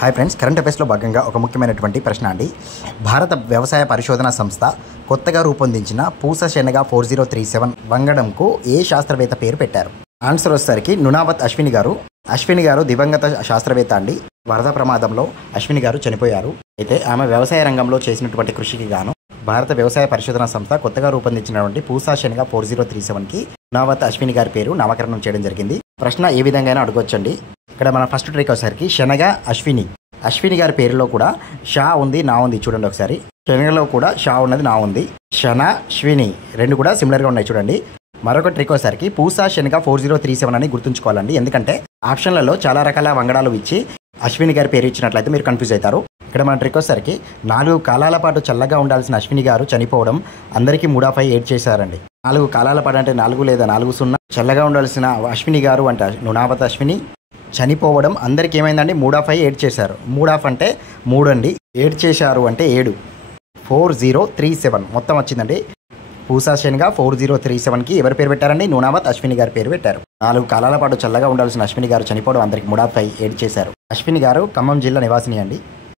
Hi friends, current అఫైర్స్లో భాగంగా ఒక ముఖ్యమైనటువంటి ప్రశ్న అండి. భారత వ్యవసాయ పరిశోధన సంస్థ కొత్తగా రూపొందించిన పూస శనగ 4037 వంగడంకు ఏ శాస్త్రవేత్త పేరు పెట్టారు? ఆన్సర్ వచ్చేసరికి నునావత్ అశ్విని గారు. అశ్విని గారు దివంగత శాస్త్రవేత్త అండి. వరద ప్రమాదంలో అశ్విని గారు చనిపోయారు. అయితే ఆమె వ్యవసాయ రంగంలో చేసినటువంటి కృషికి గాను భారత వ్యవసాయ పరిశోధన సంస్థ కొత్తగా రూపొందించినటువంటి పూసా శనగ 4037కి నునావత్ అశ్విని గారి పేరు నామకరణం చేయడం జరిగింది. ప్రశ్న ఏ విధంగా అయినా అడగొచ్చండి. ఇక్కడ మన ఫస్ట్ ట్రిక్ వచ్చేసరికి శనగ అశ్విని. అశ్విని గారి పేరులో కూడా షా ఉంది, నా ఉంది. చూడండి ఒకసారి, శనగలో కూడా షా ఉన్నది, నా ఉంది. శన శ్విని రెండు కూడా సిమిలర్గా ఉన్నాయి చూడండి. మరొక ట్రిక్ వచ్చేసరికి పూసా శనగ 4037 అని గుర్తుంచుకోవాలండి. ఎందుకంటే ఆప్షన్లలో చాలా రకాల వంగడాలు ఇచ్చి అశ్విని గారి పేరు ఇచ్చినట్లయితే మీరు కన్ఫ్యూజ్ అవుతారు. ఇక్కడ మన ట్రిక్ వచ్చేసరికి 4 కాలాల పాటు చల్లగా ఉండాల్సిన అశ్విని గారు చనిపోవడం అందరికీ 3/8 చేశారండి. 4 కాలాల పాటు అంటే 4 లేదా 40 చల్లగా ఉండాల్సిన అశ్విని గారు అంటే నునావత్ అశ్విని చనిపోవడం అందరికీ ఏమైందండి 3/8 చేశారు. 3 అంటే 3 అండి, 8 చేశారు అంటే 7. 4037 మొత్తం వచ్చిందండి. పూసా శనగ 4037కి ఎవరి పేరు పెట్టారండి? నునావత్ అశ్విని గారి పేరు పెట్టారు. 4 కాలాల పాటు చల్లగా ఉండాల్సిన అశ్విని గారు చనిపోవడం అందరికి 3/8 చేశారు. అశ్విని గారు ఖమ్మం జిల్లా నివాసిని అండి.